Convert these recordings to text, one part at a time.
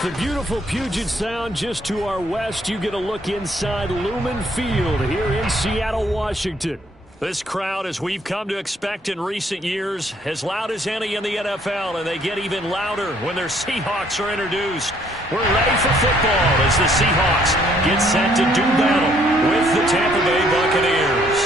With the beautiful Puget Sound just to our west, you get a look inside Lumen Field here in Seattle, Washington. This crowd, as we've come to expect in recent years, as loud as any in the NFL, and they get even louder when their Seahawks are introduced. We're ready for football as the Seahawks get set to do battle with the Tampa Bay Buccaneers.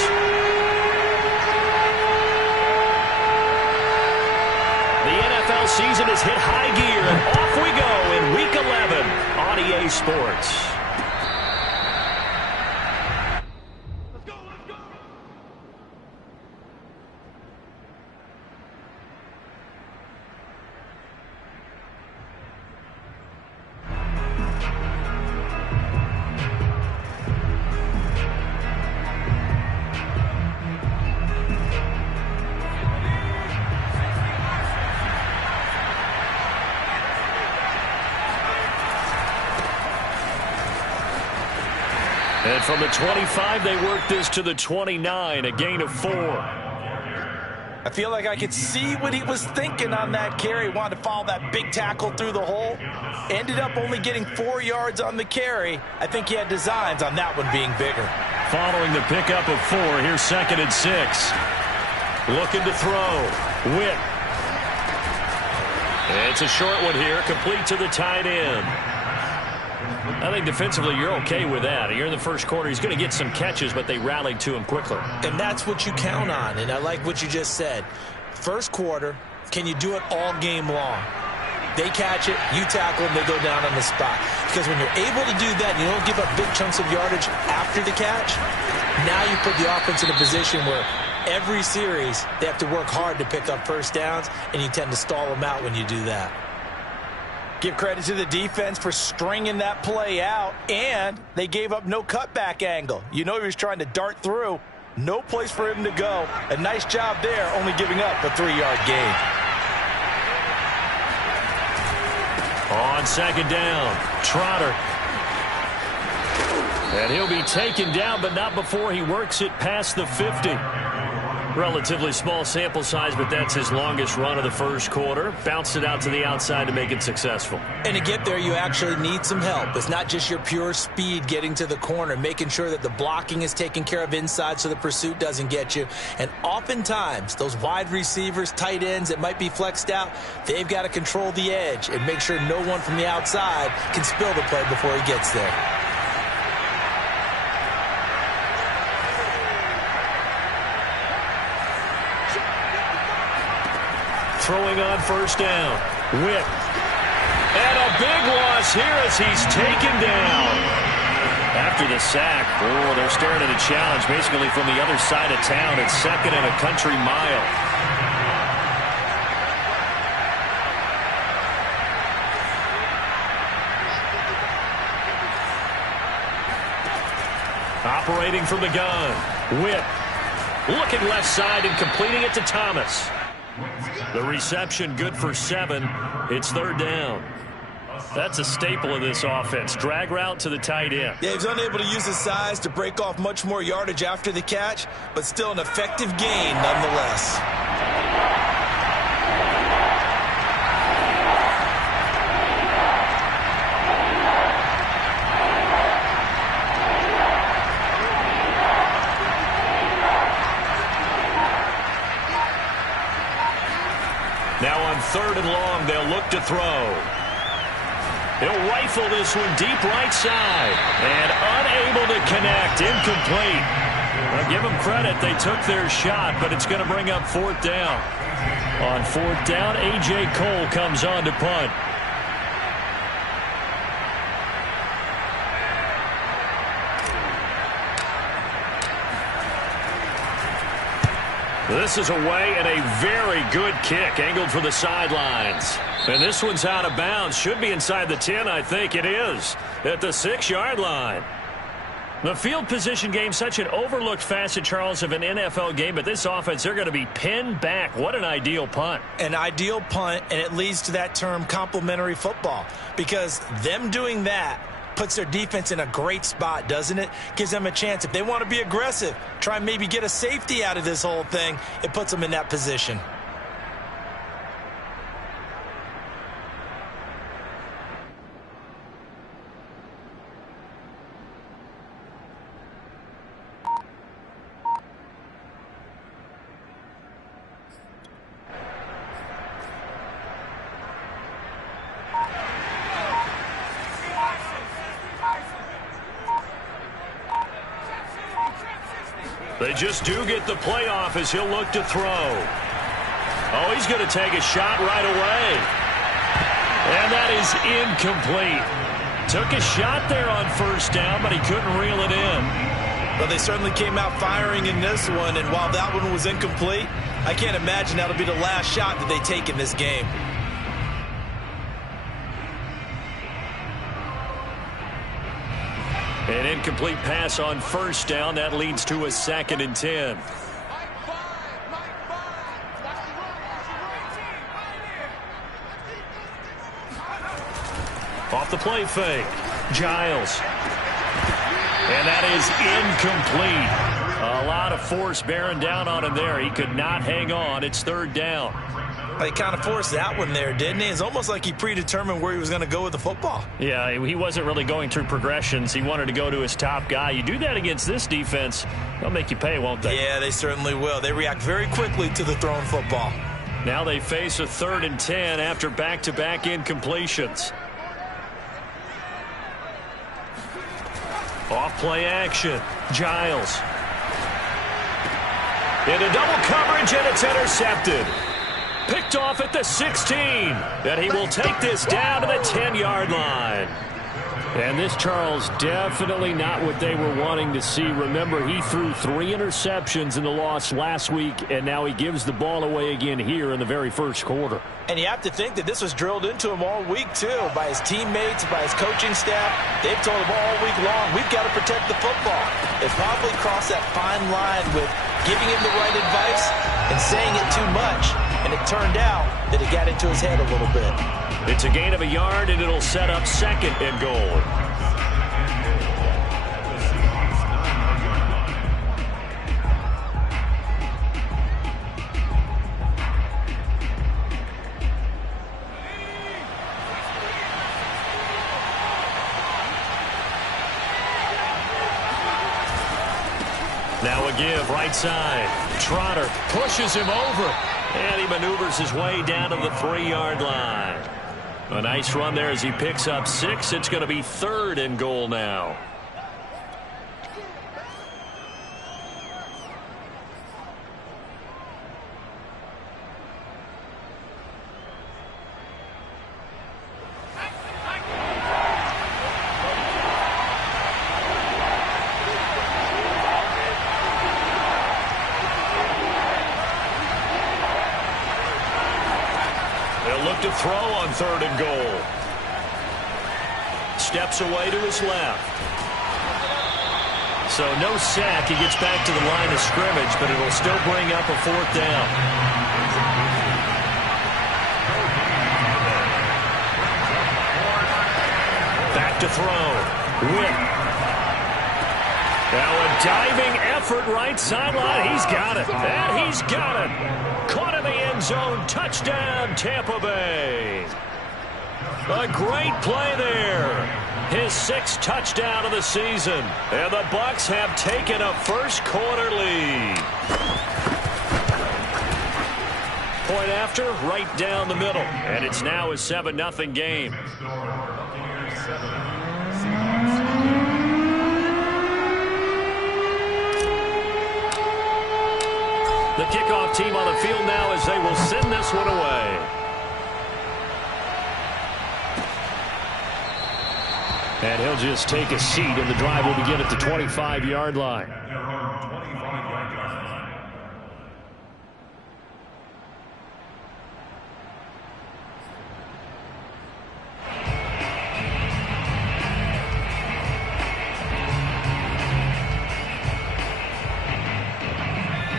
The NFL season has hit high gear, and off we go in Week 11 on EA Sports. And from the 25, they work this to the 29, a gain of 4. I feel like I could see what he was thinking on that carry. Wanted to follow that big tackle through the hole. Ended up only getting 4 yards on the carry. I think he had designs on that one being bigger. Following the pickup of 4, here's 2nd and 6. Looking to throw. Whip. It's a short one here, complete to the tight end. I think defensively you're okay with that. You're in the first quarter. He's going to get some catches, but they rallied to him quickly. And that's what you count on, and I like what you just said. First quarter, can you do it all game long? They catch it, you tackle them, they go down on the spot. Because when you're able to do that, you don't give up big chunks of yardage after the catch, now you put the offense in a position where every series they have to work hard to pick up first downs, and you tend to stall them out when you do that. Give credit to the defense for stringing that play out, and they gave up no cutback angle. You know he was trying to dart through. No place for him to go. A nice job there, only giving up a 3-yard gain. On 2nd down, Trotter. And he'll be taken down, but not before he works it past the 50. Relatively small sample size, but that's his longest run of the first quarter. Bounced it out to the outside to make it successful. And to get there, you actually need some help. It's not just your pure speed getting to the corner, making sure that the blocking is taken care of inside so the pursuit doesn't get you. And oftentimes, those wide receivers, tight ends that might be flexed out, they've got to control the edge and make sure no one from the outside can spill the play before he gets there. Throwing on 1st down. Whip. And a big loss here as he's taken down. After the sack, they're staring at a challenge basically from the other side of town. It's 2nd and a country mile. Operating from the gun. Whip. Looking left side and completing it to Thomas. The reception good for 7. It's 3rd down. That's a staple of this offense. Drag route to the tight end. Yeah, he's unable to use his size to break off much more yardage after the catch, but still an effective gain nonetheless. Now on 3rd and long, they'll look to throw. He'll rifle this one deep right side. And unable to connect. Incomplete. Well, give them credit. They took their shot, but it's going to bring up 4th down. On 4th down, A.J. Cole comes on to punt. This is away and a very good kick angled for the sidelines. And this one's out of bounds. Should be inside the 10, I think it is. At the 6-yard line. The field position game, such an overlooked facet, Charles, of an NFL game. But this offense, they're going to be pinned back. What an ideal punt. An ideal punt, and it leads to that term complementary football. Because them doing that puts their defense in a great spot, doesn't it? Gives them a chance. If they want to be aggressive, try and maybe get a safety out of this whole thing, it puts them in that position. They just do get the playoff as he'll look to throw. Oh, he's going to take a shot right away. And that is incomplete. Took a shot there on first down, but he couldn't reel it in. Well, they certainly came out firing in this one, and while that one was incomplete, I can't imagine that'll be the last shot that they take in this game. An incomplete pass on first down. That leads to a 2nd and 10. Off the play fake. Giles. And that is incomplete. A lot of force bearing down on him there. He could not hang on. It's 3rd down. He kind of forced that one there, didn't he? It's almost like he predetermined where he was going to go with the football. Yeah, he wasn't really going through progressions. He wanted to go to his top guy. You do that against this defense, they'll make you pay, won't they? Yeah, they certainly will. They react very quickly to the thrown football. Now they face a 3rd and 10 after back-to-back incompletions. Off play action. Giles. Into double coverage, and it's intercepted. Picked off at the 16. And he will take this down to the 10-yard line. And this, Charles, definitely not what they were wanting to see. Remember, he threw 3 interceptions in the loss last week, and now he gives the ball away again here in the very first quarter. And you have to think that this was drilled into him all week, too, by his teammates, by his coaching staff. They've told him all week long, we've got to protect the football. They probably crossed that fine line with giving him the right advice and saying it too much. And it turned out that it got into his head a little bit. It's a gain of a yard, and it'll set up 2nd and goal. Now a give, right side. Trotter pushes him over. And he maneuvers his way down to the 3-yard line. A nice run there as he picks up 6. It's going to be 3rd and goal now. To throw on 3rd and goal. Steps away to his left. So no sack. He gets back to the line of scrimmage, but it'll still bring up a 4th down. Back to throw. Whip. Now a diving effort right sideline. He's got it. And he's got it. Caught in the end zone. Touchdown, Tampa Bay. A great play there. His 6th touchdown of the season. And the Bucs have taken a first quarter lead. Point after, right down the middle. And it's now a 7-0 game. The kickoff team on the field now as they will send this one away. And he'll just take a seat, and the drive will begin at the 25-yard line.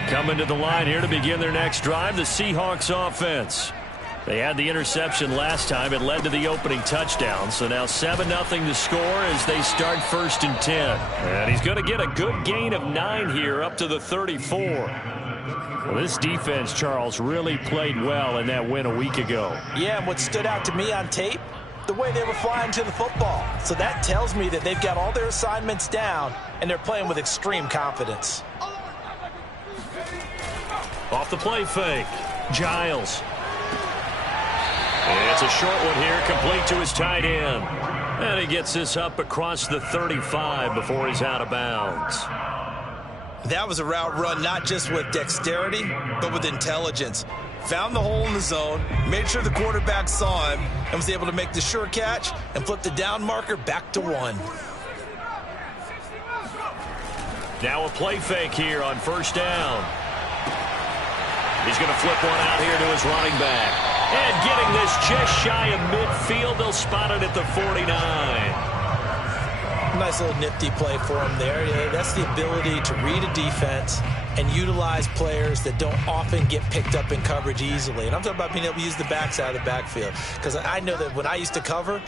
Coming to the line here to begin their next drive, the Seahawks offense. They had the interception last time. It led to the opening touchdown. So now 7-0 to score as they start 1st and 10. And he's going to get a good gain of 9 here up to the 34. Well, this defense, Charles, really played well in that win a week ago. Yeah, and what stood out to me on tape, the way they were flying to the football. So that tells me that they've got all their assignments down, and they're playing with extreme confidence. Off the play fake. Giles. It's a short one here, complete to his tight end. And he gets this up across the 35 before he's out of bounds. That was a route run not just with dexterity, but with intelligence. Found the hole in the zone, made sure the quarterback saw him, and was able to make the sure catch and flip the down marker back to 1. Now a play fake here on first down. He's going to flip one out here to his running back. And getting this just shy of midfield, they'll spot it at the 49. Nice little nifty play for him there. Yeah, that's the ability to read a defense and utilize players that don't often get picked up in coverage easily. And I'm talking about being able to use the backside of the backfield. Because I know that when I used to cover,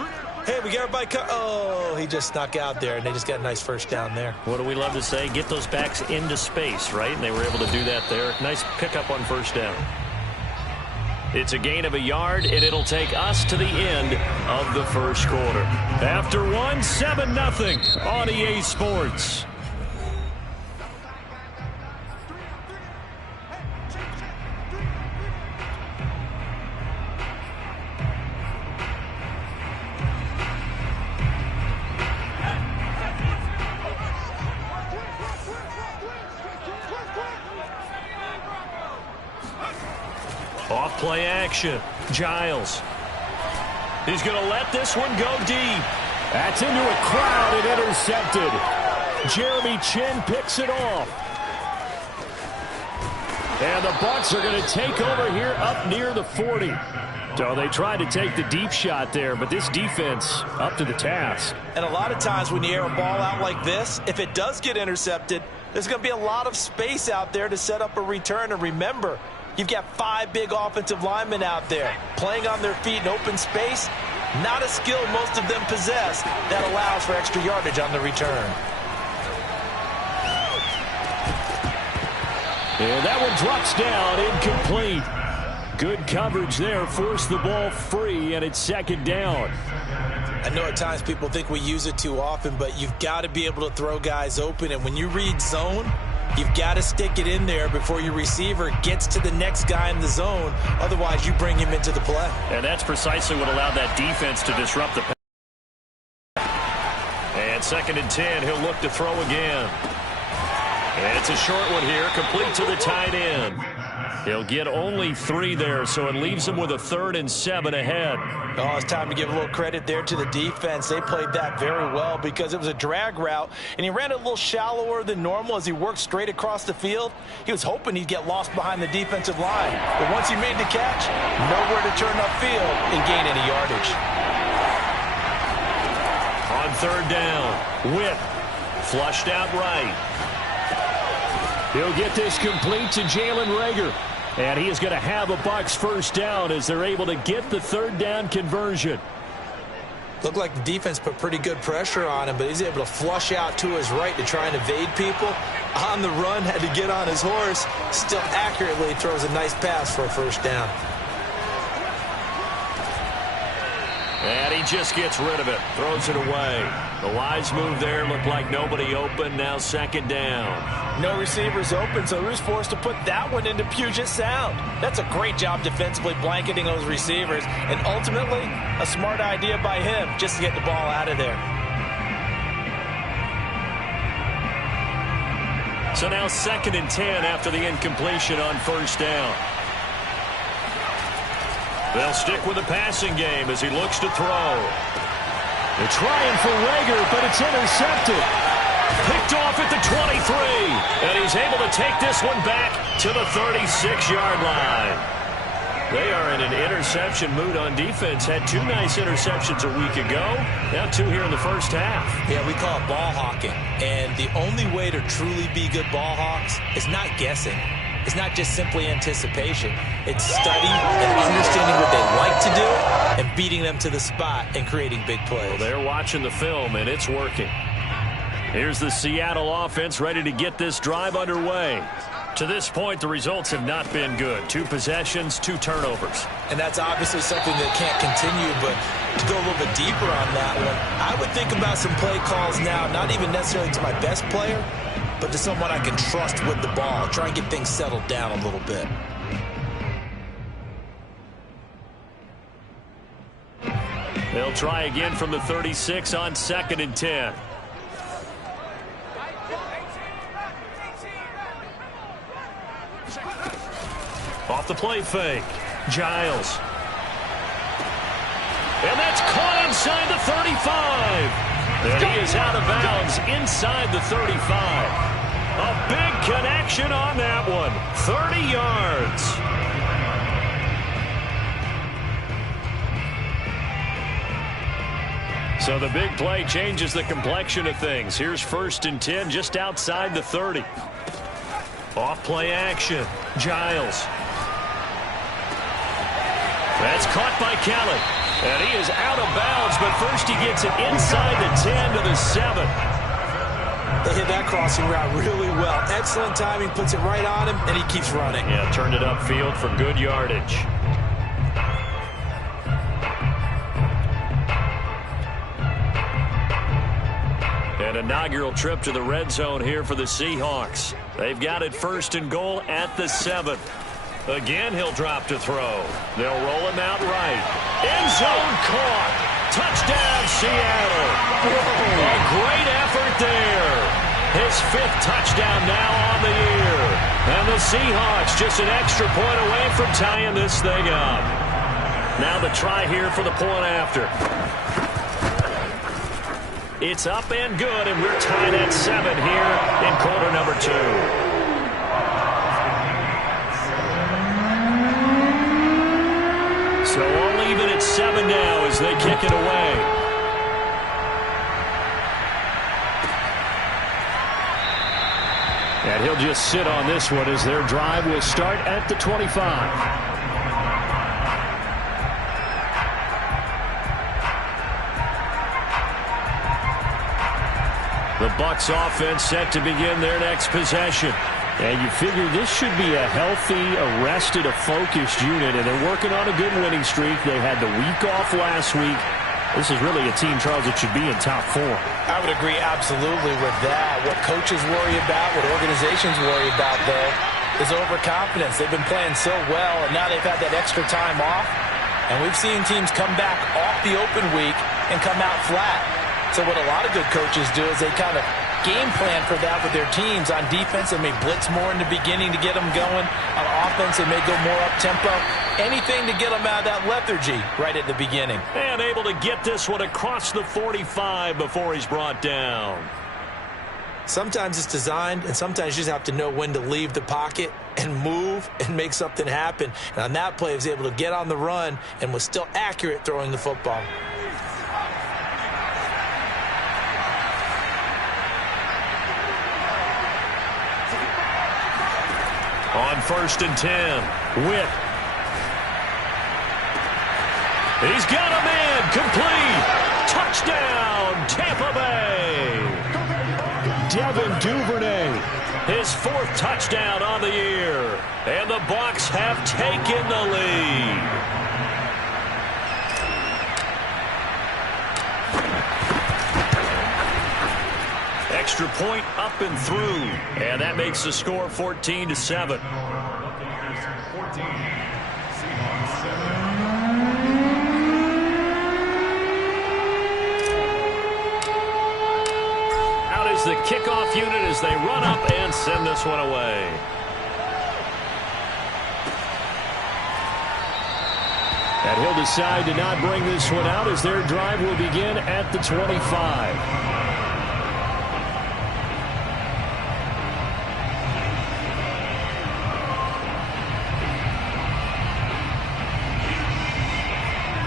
hey, we got everybody oh, he just snuck out there, and they just got a nice first down there. What do we love to say? Get those backs into space, right? And they were able to do that there. Nice pickup on first down. It's a gain of a yard, and it'll take us to the end of the first quarter. After 1, 7-0 on EA Sports. Off play action. Giles. He's going to let this one go deep. That's into a crowd and intercepted. Jeremy Chin picks it off. And the Bucs are going to take over here up near the 40. So they tried to take the deep shot there, but this defense up to the task. And a lot of times when you air a ball out like this, if it does get intercepted, there's going to be a lot of space out there to set up a return. And remember, you've got 5 big offensive linemen out there playing on their feet in open space. Not a skill most of them possess that allows for extra yardage on the return. And that one drops down, incomplete. Good coverage there, forced the ball free, and it's second down. I know at times people think we use it too often, but you've got to be able to throw guys open. And when you read zone, you've got to stick it in there before your receiver gets to the next guy in the zone. Otherwise, you bring him into the play. And that's precisely what allowed that defense to disrupt the pass. And second and 10, he'll look to throw again. And it's a short one here, complete to the tight end. He'll get only 3 there, so it leaves him with a 3rd and 7 ahead. Oh, it's time to give a little credit there to the defense. They played that very well because it was a drag route, and he ran it a little shallower than normal as he worked straight across the field. He was hoping he'd get lost behind the defensive line. But once he made the catch, nowhere to turn upfield and gain any yardage. On 3rd down, Witt flushed out right. He'll get this complete to Jalen Reagor. And he is going to have a Bucs first down as they're able to get the 3rd down conversion. Looked like the defense put pretty good pressure on him, but he's able to flush out to his right to try and evade people. On the run, had to get on his horse. Still accurately throws a nice pass for a first down. And he just gets rid of it, throws it away. The wise move there, looked like nobody open, now second down. No receivers open, so Rue's forced to put that one into Puget Sound. That's a great job defensively blanketing those receivers, and ultimately, a smart idea by him just to get the ball out of there. So now second and 10 after the incompletion on first down. They'll stick with the passing game as he looks to throw. They're trying for Reagor, but it's intercepted. Picked off at the 23, and he's able to take this one back to the 36-yard line. They are in an interception mood on defense. Had 2 nice interceptions a week ago. Now 2 here in the first half. Yeah, we call it ball hawking. And the only way to truly be good ball hawks is not guessing. It's not just simply anticipation. It's study and understanding what they like to do and beating them to the spot and creating big plays. Well, they're watching the film, and it's working. Here's the Seattle offense ready to get this drive underway. To this point, the results have not been good. 2 possessions, 2 turnovers. And that's obviously something that can't continue, but to go a little bit deeper on that one, I would think about some play calls now, not even necessarily to my best player, but to someone I can trust with the ball. Try and get things settled down a little bit. They'll try again from the 36 on second and 10. Off the play fake. Giles. And that's caught inside the 35. And he is out of bounds inside the 35. A big connection on that one. 30 yards. So the big play changes the complexion of things. Here's 1st and 10 just outside the 30. Off play action. Giles. That's caught by Kelly. And he is out of bounds, but first he gets it inside the 10 to the 7. They hit that crossing route really well. Excellent timing, puts it right on him, and he keeps running. Yeah, turned it upfield for good yardage. An inaugural trip to the red zone here for the Seahawks. They've got it 1st and goal at the 7. Again, he'll drop to throw. They'll roll him out right. End zone caught. Touchdown, Seattle. Whoa. A great effort there. His 5th touchdown now on the year. And the Seahawks just an extra point away from tying this thing up. Now the try here for the point after. It's up and good, and we're tied at 7 here in quarter number 2. So all even at 7 now as they kick it away. And he'll just sit on this one as their drive will start at the 25. The Bucs offense set to begin their next possession. And you figure this should be a healthy, arrested, a focused unit, and they're working on a good winning streak. They had the week off last week. This is really a team, Charles, that should be in top 4. I would agree absolutely with that. What coaches worry about, what organizations worry about, though, is overconfidence. They've been playing so well, and now they've had that extra time off. And we've seen teams come back off the open week and come out flat. So what a lot of good coaches do is they kind of game plan for that with their teams. On defense, they may blitz more in the beginning to get them going. On offense, they may go more up-tempo. Anything to get them out of that lethargy right at the beginning. And able to get this one across the 45 before he's brought down. Sometimes it's designed, and sometimes you just have to know when to leave the pocket and move and make something happen. And on that play, he was able to get on the run and was still accurate throwing the football. On 1st and 10, Witt. He's got a man, complete. Touchdown, Tampa Bay. Devin Duvernay, his 4th touchdown on the year. And the Bucs have taken the lead. Extra point up and through. And that makes the score 14-7. Out is the kickoff unit as they run up and send this one away. And he'll decide to not bring this one out as their drive will begin at the 25.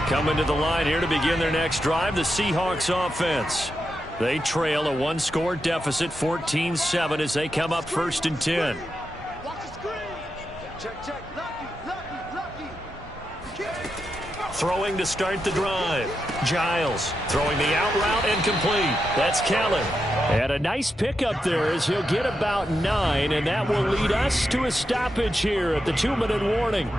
Coming to the line here to begin their next drive, the Seahawks offense. They trail a 1-score deficit, 14-7, as they come up 1st and 10. Throwing to start the drive. Giles throwing the out route and complete. That's Kelly. And a nice pickup there as he'll get about 9, and that will lead us to a stoppage here at the 2-minute warning.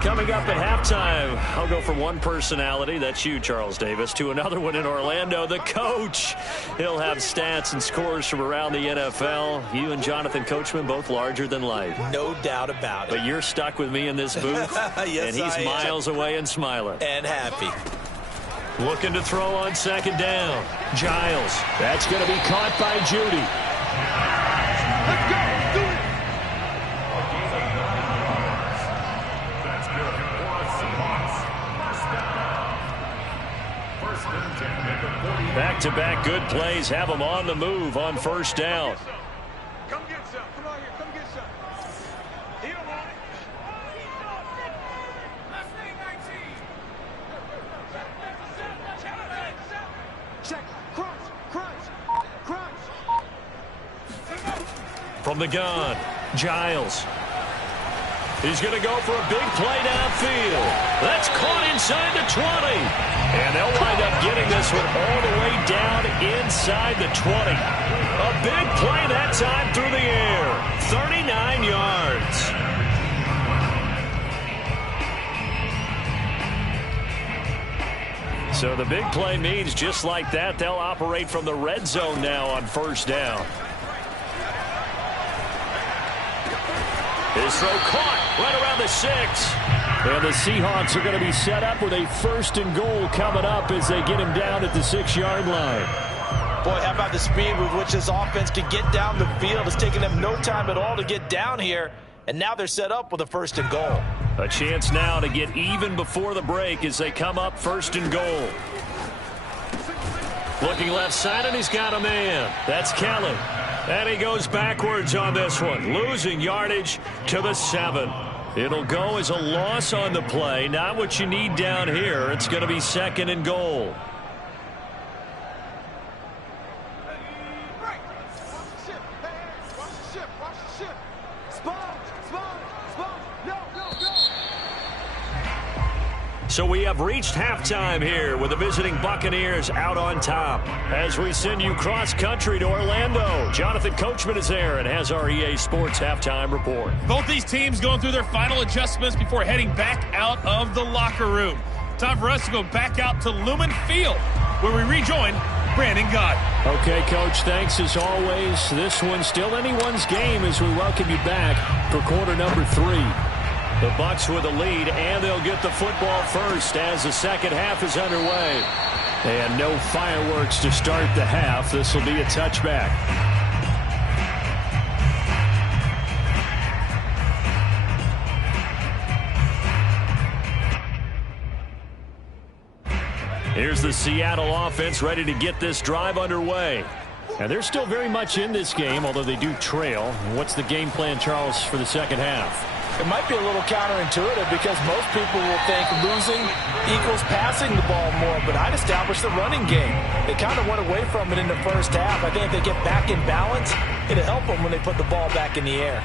Coming up at halftime, I'll go from one personality, that's you, Charles Davis, to another one in Orlando, the coach. He'll have stats and scores from around the NFL. You and Jonathan Coachman, both larger than life. No doubt about it. But you're stuck with me in this booth, yes, and he's miles away and smiling. And happy. Looking to throw on 2nd down. Giles. That's going to be caught by Judy. Back-to-back good plays have them on the move on first down. Come get some. Come on here. Come get some. He don't want it. Check. Crunch. From the gun, Giles. He's going to go for a big play downfield. That's caught inside the 20. And they'll wind up getting this one all the way down inside the 20. A big play that time through the air. 39 yards. So the big play means just like that, they'll operate from the red zone now on first down. His throw caught right around the 6. And the Seahawks are going to be set up with a 1st and goal coming up as they get him down at the 6-yard line. Boy, how about the speed with which this offense could get down the field? It's taken them no time at all to get down here. And now they're set up with a 1st and goal. A chance now to get even before the break as they come up 1st and goal. Looking left side, and he's got a man. That's Kelly. And he goes backwards on this one, losing yardage to the 7. It'll go as a loss on the play. Not what you need down here. It's going to be 2nd and goal. So we have reached halftime here with the visiting Buccaneers out on top. As we send you cross-country to Orlando, Jonathan Coachman is there and has our EA Sports halftime report. Both these teams going through their final adjustments before heading back out of the locker room. Time for us to go back out to Lumen Field, where we rejoin Brandon Gott. Okay, Coach, thanks as always. This one's still anyone's game as we welcome you back for quarter number 3. The Bucs with a lead, and they'll get the football first as the second half is underway. And no fireworks to start the half. This will be a touchback. Here's the Seattle offense ready to get this drive underway. And they're still very much in this game, although they do trail. What's the game plan, Charles, for the second half? It might be a little counterintuitive because most people will think losing equals passing the ball more, but I'd establish the running game. They kind of went away from it in the first half. I think if they get back in balance, it'll help them when they put the ball back in the air.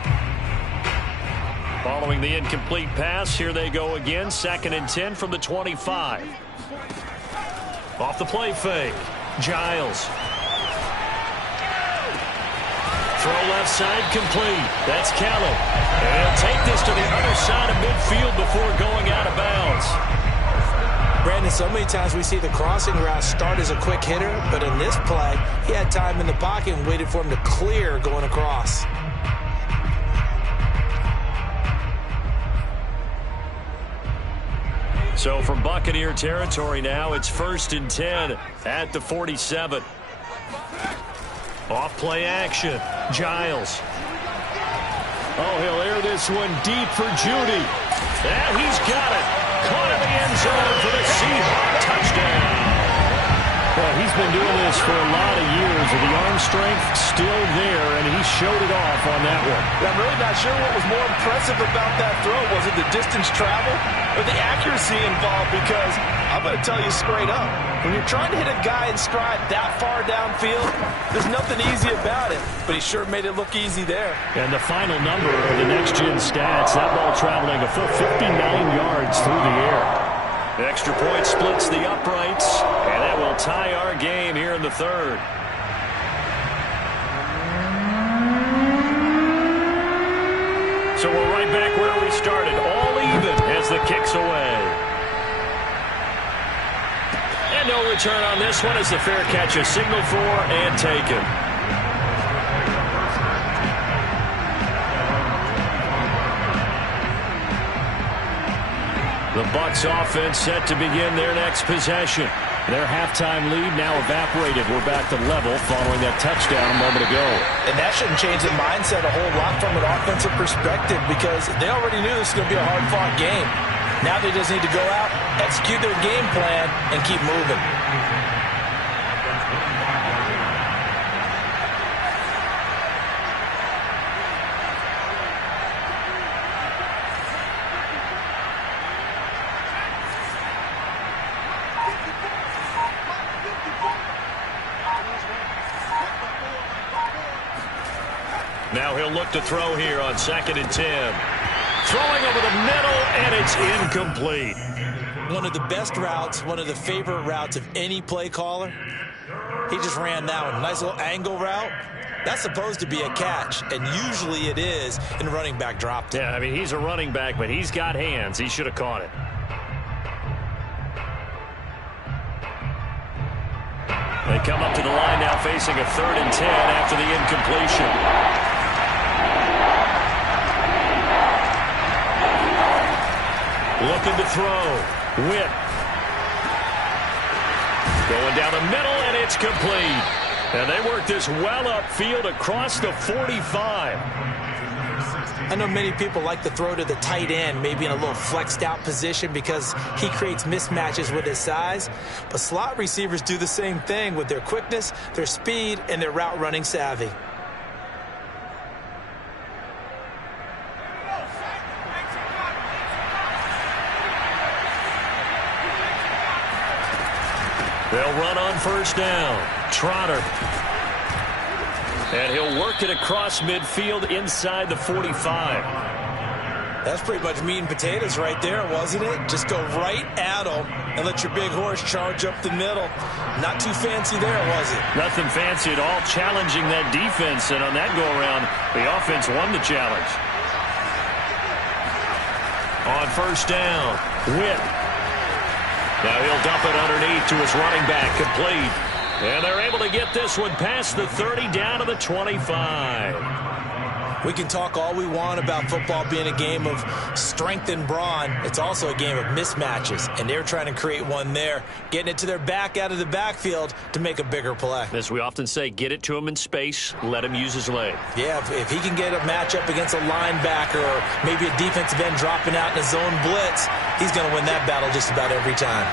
Following the incomplete pass, here they go again, 2nd and 10 from the 25. Off the play fake, Giles. Throw left side complete. That's Kelly. And he'll take this to the other side of midfield before going out of bounds. Brandon, so many times we see the crossing route start as a quick hitter, but in this play, he had time in the pocket and waited for him to clear going across. So from Buccaneer territory now, it's 1st and 10 at the 47. Off play action, Giles. Oh, he'll air this one deep for Judy. And he's got it. Caught in the end zone for the Seahawks touchdown. Well, he's been doing this for a lot of years, and the arm strength still there, and he showed it off on that one. I'm really not sure what was more impressive about that throw. Was it the distance traveled or the accuracy involved? Because I'm going to tell you straight up, when you're trying to hit a guy in stride that far downfield, there's nothing easy about it. But he sure made it look easy there. And the final number of the next-gen stats, that ball traveling a full 59 yards through the air. The extra point splits the uprights, and that will tie our game here in the 3rd. So we're right back where we started, all even as the kick's away. And no return on this one as the fair catch is signaled for and taken. The Bucs offense set to begin their next possession. Their halftime lead now evaporated. We're back to level following that touchdown a moment ago. And that shouldn't change the mindset a whole lot from an offensive perspective because they already knew this was going to be a hard-fought game. Now they just need to go out, execute their game plan, and keep moving. Now he'll look to throw here on 2nd and 10. Throwing over the middle, and it's incomplete. One of the best routes, one of the favorite routes of any play caller. He just ran that one. Nice little angle route. That's supposed to be a catch, and usually it is, and running back dropped it. Yeah, I mean, he's a running back, but he's got hands. He should have caught it. They come up to the line now facing a 3rd and 10 after the incompletion. Looking to throw. Whip. Going down the middle, and it's complete. And they work this well upfield across the 45. I know many people like to throw to the tight end, maybe in a little flexed out position because he creates mismatches with his size. But slot receivers do the same thing with their quickness, their speed, and their route running savvy. They'll run on 1st down. Trotter. And he'll work it across midfield inside the 45. That's pretty much meat and potatoes right there, wasn't it? Just go right at him and let your big horse charge up the middle. Not too fancy there, was it? Nothing fancy at all, challenging that defense. And on that go-around, the offense won the challenge. On 1st down, Whip. Now he'll dump it underneath to his running back, complete. And they're able to get this one past the 30 down to the 25. We can talk all we want about football being a game of strength and brawn. It's also a game of mismatches, and they're trying to create one there, getting it to their back out of the backfield to make a bigger play. As we often say, get it to him in space, let him use his leg. Yeah, if he can get a matchup against a linebacker or maybe a defensive end dropping out in a zone blitz, he's going to win that battle just about every time.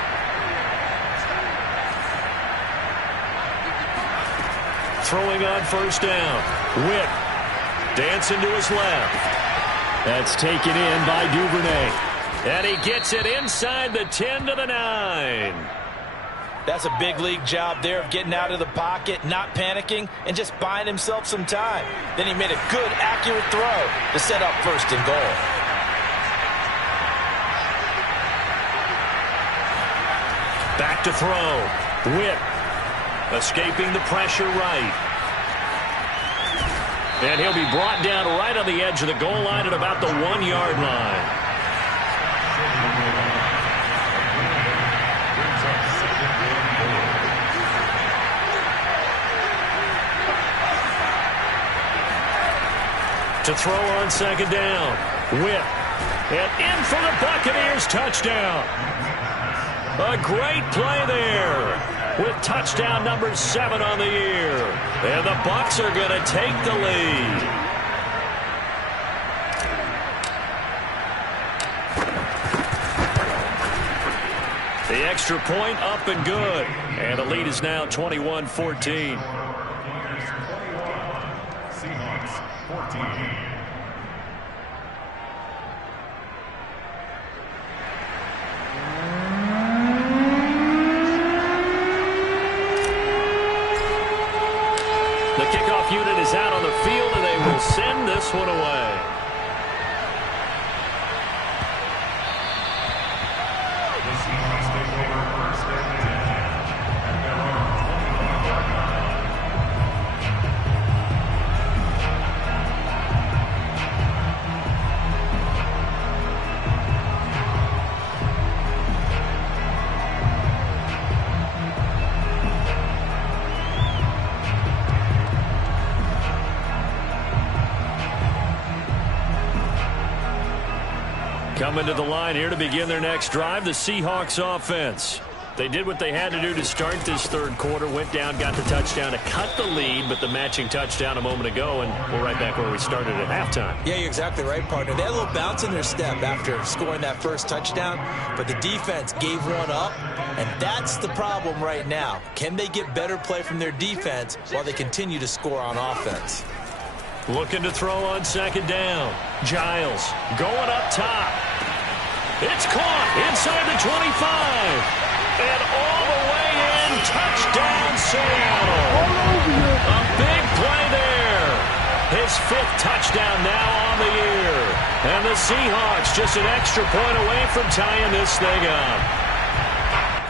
Throwing on 1st down. Whip. Dancing to his left. That's taken in by Duvernay. And he gets it inside the 10 to the 9. That's a big league job there of getting out of the pocket, not panicking, and just buying himself some time. Then he made a good, accurate throw to set up 1st and goal. Back to throw. Whip. Escaping the pressure right. And he'll be brought down right on the edge of the goal line at about the 1-yard line. To throw on 2nd down. Whip. And in for the Buccaneers touchdown. A great play there, with touchdown number 7 on the year. And the Bucs are going to take the lead. The extra point up and good. And the lead is now 21-14. Seahawks 14. The kickoff unit is out on the field, and they will send this one away. The Seahawks take over 1st and 10 at their own 21-yard line. Coming to the line here to begin their next drive, the Seahawks offense. They did what they had to do to start this 3rd quarter, went down, got the touchdown to cut the lead, but the matching touchdown a moment ago, and we're right back where we started at halftime. Yeah, you're exactly right, partner. They had a little bounce in their step after scoring that 1st touchdown, but the defense gave one up, and that's the problem right now. Can they get better play from their defense while they continue to score on offense? Looking to throw on 2nd down. Giles going up top. It's caught inside the 25. And all the way in, touchdown Seattle. A big play there. His his 5th touchdown now on the year. And the Seahawks just an extra point away from tying this thing up.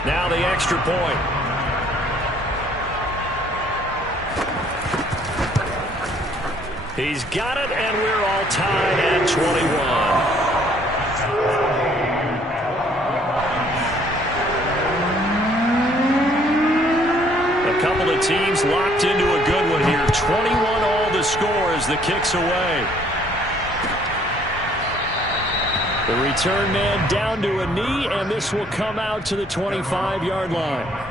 Now the extra point. He's got it, and we're all tied at 21. A couple of teams locked into a good one here. 21 all the score as the kick's away. The return man down to a knee, and this will come out to the 25-yard line.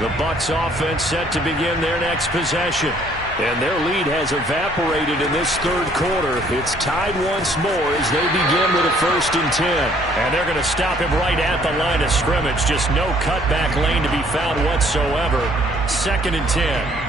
The Bucs offense set to begin their next possession. And their lead has evaporated in this third quarter. It's tied once more as they begin with a 1st and 10. And they're going to stop him right at the line of scrimmage. Just no cutback lane to be found whatsoever. 2nd and 10.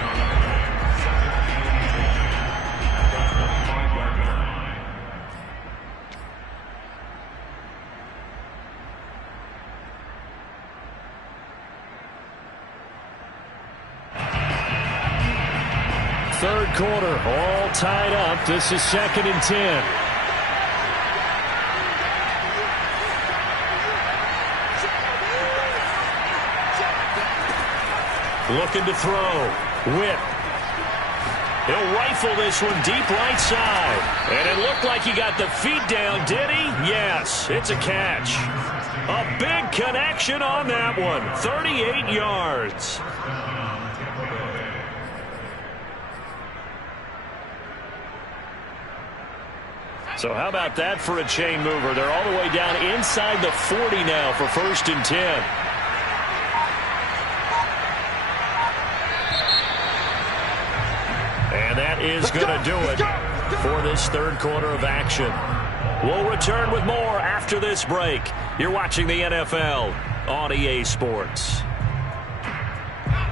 Third quarter, all tied up. This is 2nd and 10. Looking to throw. Whip. He'll rifle this one deep right side. And it looked like he got the feet down, did he? Yes, it's a catch. A big connection on that one. 38 yards. So how about that for a chain mover? They're all the way down inside the 40 now for 1st and 10. And that is going to do it for this third quarter of action. We'll return with more after this break. You're watching the NFL on EA Sports.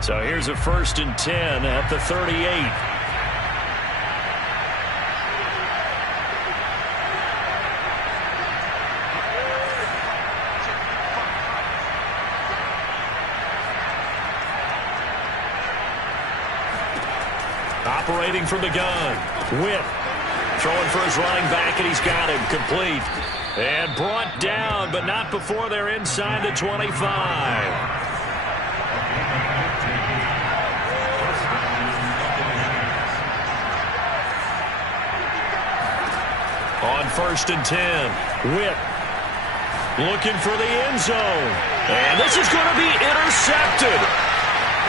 So here's a 1st and 10 at the 38. Operating from the gun. Whip. Throwing for his running back, and he's got him complete. And brought down, but not before they're inside the 25. On 1st and 10. Whip. Looking for the end zone. And this is going to be intercepted.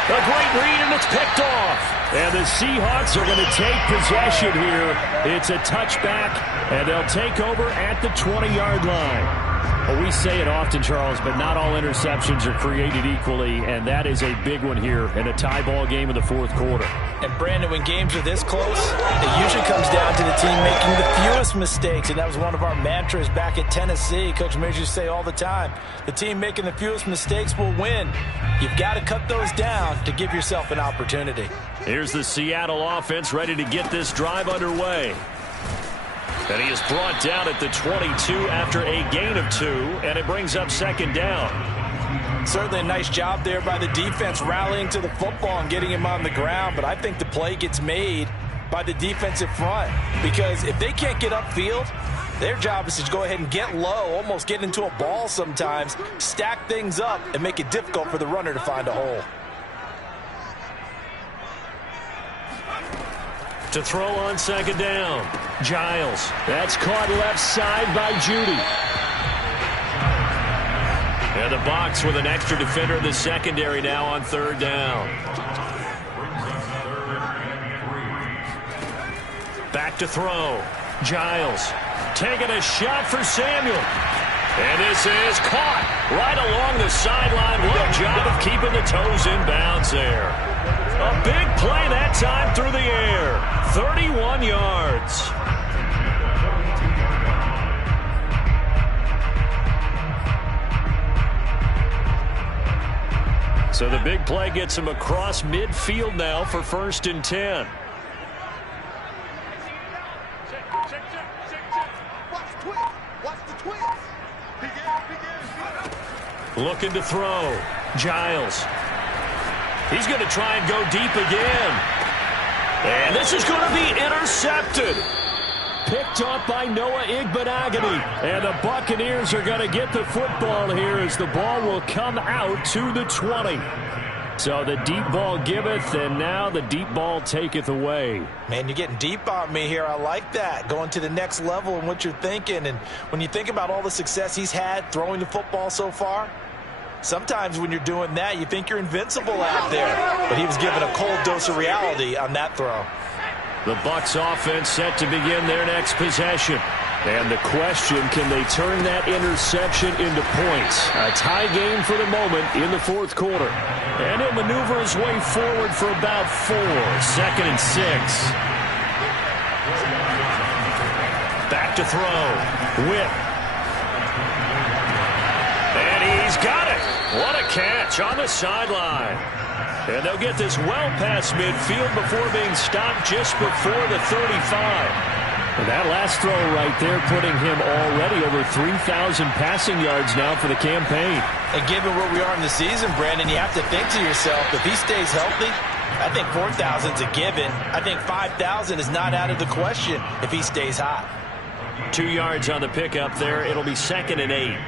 A great read, and it's picked off. And the Seahawks are going to take possession here. It's a touchback, and they'll take over at the 20-yard line. Well, we say it often, Charles, but not all interceptions are created equally, and that is a big one here in a tie ball game in the 4th quarter. And, Brandon, when games are this close, it usually comes down to the team making the fewest mistakes, and that was one of our mantras back at Tennessee. Coach Mears used to say all the time, the team making the fewest mistakes will win. You've got to cut those down to give yourself an opportunity. Here's the Seattle offense ready to get this drive underway. And he is brought down at the 22 after a gain of 2, and it brings up 2nd down. Certainly a nice job there by the defense rallying to the football and getting him on the ground, but I think the play gets made by the defensive front because if they can't get upfield, their job is to go ahead and get low, almost get into a ball sometimes, stack things up, and make it difficult for the runner to find a hole. To throw on 2nd down. Giles. That's caught left side by Judy. And the Bucs with an extra defender in the secondary now on 3rd down. Back to throw. Giles. Taking a shot for Samuel. And this is caught right along the sideline. What a job of keeping the toes in bounds there. A big play that time through the air. 31 yards. So the big play gets him across midfield now for 1st and 10. Looking to throw. Giles. He's going to try and go deep again. And this is going to be intercepted. Picked up by Noah Igbenogany. And the Buccaneers are going to get the football here as the ball will come out to the 20. So the deep ball giveth, and now the deep ball taketh away. Man, you're getting deep on me here. I like that. Going to the next level in what you're thinking. And when you think about all the success he's had throwing the football so far, sometimes when you're doing that, you think you're invincible out there. But he was given a cold dose of reality on that throw. The Bucs offense set to begin their next possession. And the question, can they turn that interception into points? A tie game for the moment in the fourth quarter. And he'll maneuver his way forward for about 4. 2nd and 6. Back to throw. Whip. And he's got it. What a catch on the sideline. And they'll get this well past midfield before being stopped just before the 35. And that last throw right there putting him already over 3,000 passing yards now for the campaign. And given where we are in the season, Brandon, you have to think to yourself, if he stays healthy, I think 4,000 is a given. I think 5,000 is not out of the question if he stays hot. 2 yards on the pickup there. It'll be 2nd and 8.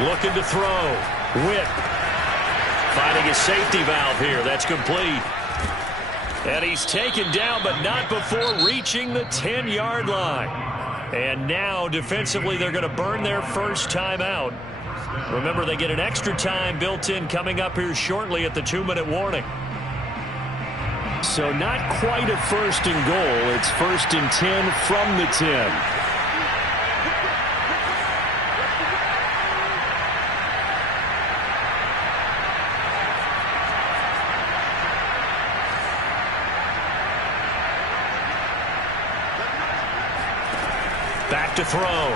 Looking to throw. Whip. Finding his safety valve here. That's complete. And he's taken down, but not before reaching the 10-yard line. And now, defensively, they're going to burn their first timeout. Remember, they get an extra time built in coming up here shortly at the 2-minute warning. So not quite a 1st and goal. It's 1st and 10 from the 10. Back to throw.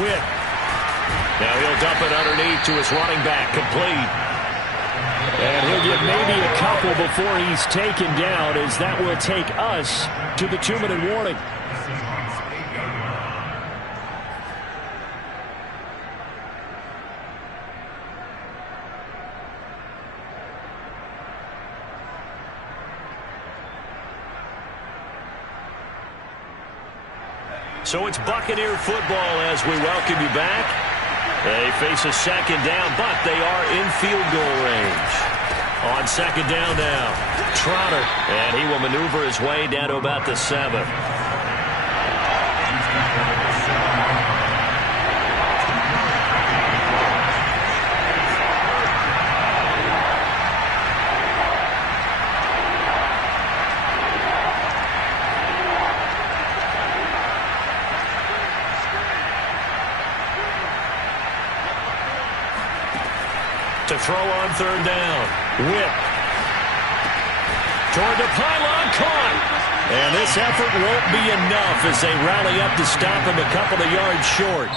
Whip. Now he'll dump it underneath to his running back. Complete. And he'll get maybe a couple before he's taken down, as that will take us to the 2-minute warning. So it's Buccaneer football as we welcome you back. They face a 2nd down, but they are in field goal range. On 2nd down now, Trotter, and he will maneuver his way down to about the 7. To throw on 3rd down. Whip. Toward the pylon, caught. And this effort won't be enough as they rally up to stop him a couple of yards short.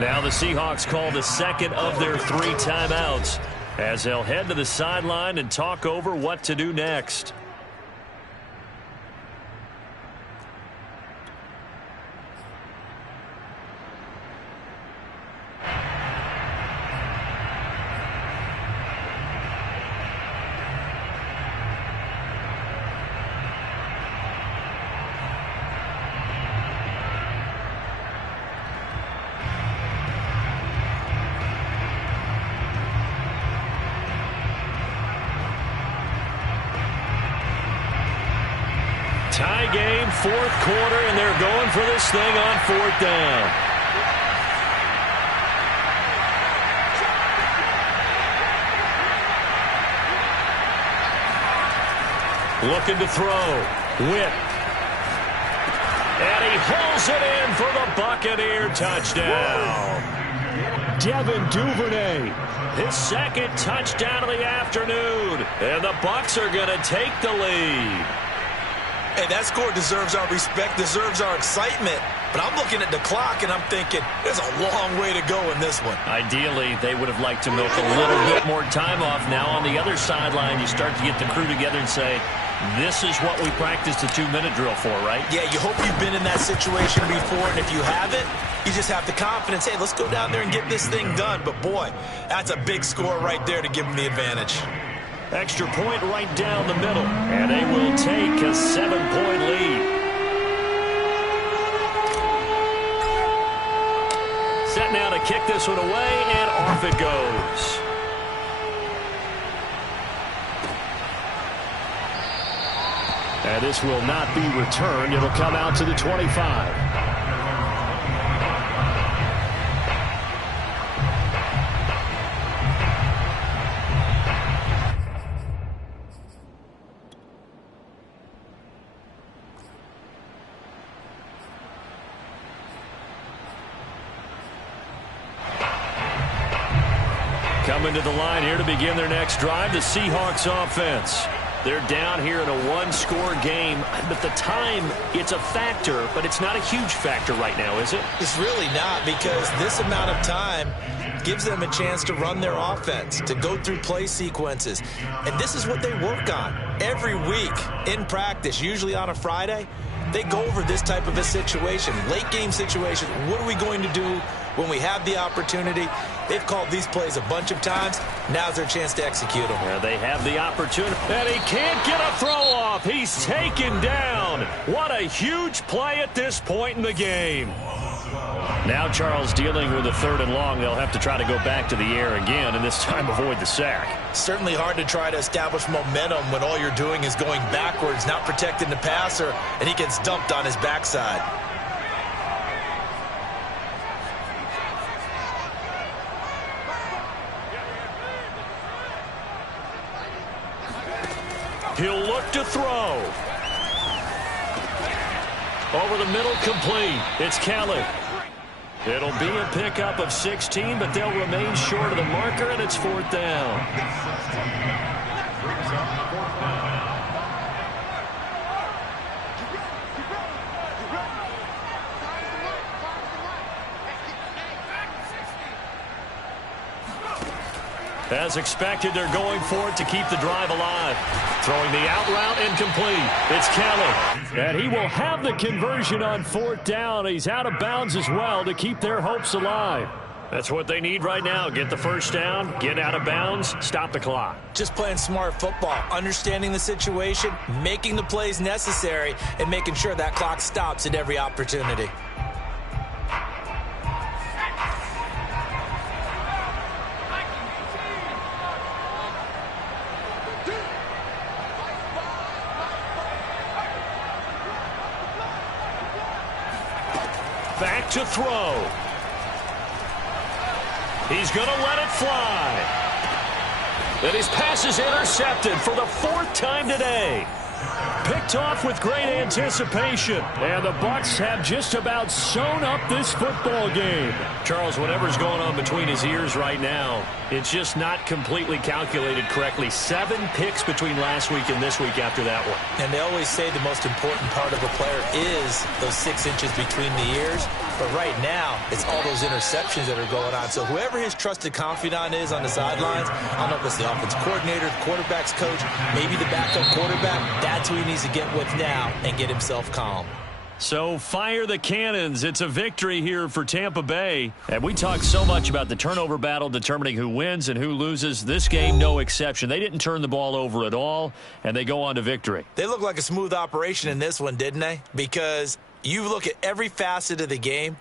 Now the Seahawks call the 2nd of their 3 timeouts as they'll head to the sideline and talk over what to do next. Tie game, 4th quarter, and they're going for this thing on 4th down. Looking to throw. Whip. And he pulls it in for the Buccaneer touchdown. Devin Duvernay. His second touchdown of the afternoon. And the Bucs are going to take the lead. Hey, that score deserves our respect, deserves our excitement. But I'm looking at the clock, and I'm thinking there's a long way to go in this one. Ideally, they would have liked to milk a little bit more time off. Now on the other sideline, you start to get the crew together and say, this is what we practiced the 2-minute drill for, right? Yeah, you hope you've been in that situation before, and if you haven't, you just have the confidence, hey, let's go down there and get this thing done. But, boy, that's a big score right there to give them the advantage. Extra point right down the middle, and they will take a 7-point lead. Set now to kick this one away, and off it goes. And this will not be returned. It'll come out to the 25. Coming to the line here to begin their next drive, the Seahawks offense. They're down here in a one-score game, but the time, it's a factor, but it's not a huge factor right now, is it? It's really not, because this amount of time gives them a chance to run their offense, to go through play sequences. And this is what they work on every week in practice, usually on a Friday. They go over this type of a situation, late-game situation. What are we going to do when we have the opportunity? They've called these plays a bunch of times. Now's their chance to execute them. Yeah, they have the opportunity, and he can't get a throw off. He's taken down. What a huge play at this point in the game. Now Charles dealing with a 3rd and long. They'll have to try to go back to the air again, and this time avoid the sack. Certainly hard to try to establish momentum when all you're doing is going backwards, not protecting the passer, and he gets dumped on his backside. He'll look to throw. Over the middle, complete. It's Kelly. It'll be a pickup of 16, but they'll remain short of the marker, and it's 4th down. As expected, they're going for it to keep the drive alive. Throwing the out route incomplete. It's Kelly. And he will have the conversion on 4th down. He's out of bounds as well to keep their hopes alive. That's what they need right now. Get the first down, get out of bounds, stop the clock. Just playing smart football, understanding the situation, making the plays necessary, and making sure that clock stops at every opportunity. Back to throw. He's going to let it fly. And his pass is intercepted for the 4th time today. Picked off with great anticipation. And the Bucs have just about sewn up this football game. Charles, whatever's going on between his ears right now, it's just not completely calculated correctly. 7 picks between last week and this week after that one. And they always say the most important part of a player is those 6 inches between the ears. But right now, it's all those interceptions that are going on. So whoever his trusted confidant is on the sidelines, I don't know if it's the offense coordinator, the quarterback's coach, maybe the backup quarterback, that's who he needs to get with now and get himself calm. So fire the cannons. It's a victory here for Tampa Bay. And we talk so much about the turnover battle determining who wins and who loses. This game, no exception. They didn't turn the ball over at all, and they go on to victory. They look like a smooth operation in this one, didn't they? Because you look at every facet of the game,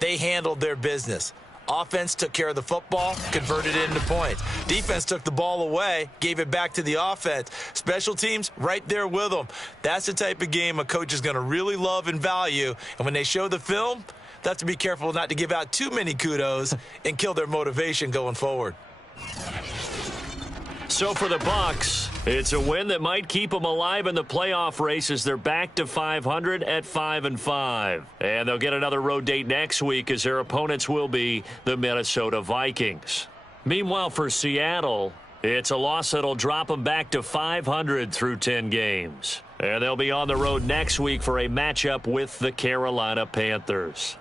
they handled their business. Offense took care of the football, converted it into points. Defense took the ball away, gave it back to the offense. Special teams, right there with them. That's the type of game a coach is going to really love and value. And when they show the film, they have to be careful not to give out too many kudos and kill their motivation going forward. So for the Bucs, it's a win that might keep them alive in the playoff race as they're back to 500 at 5-5. And they'll get another road date next week as their opponents will be the Minnesota Vikings. Meanwhile, for Seattle, it's a loss that'll drop them back to 500 through 10 games. And they'll be on the road next week for a matchup with the Carolina Panthers.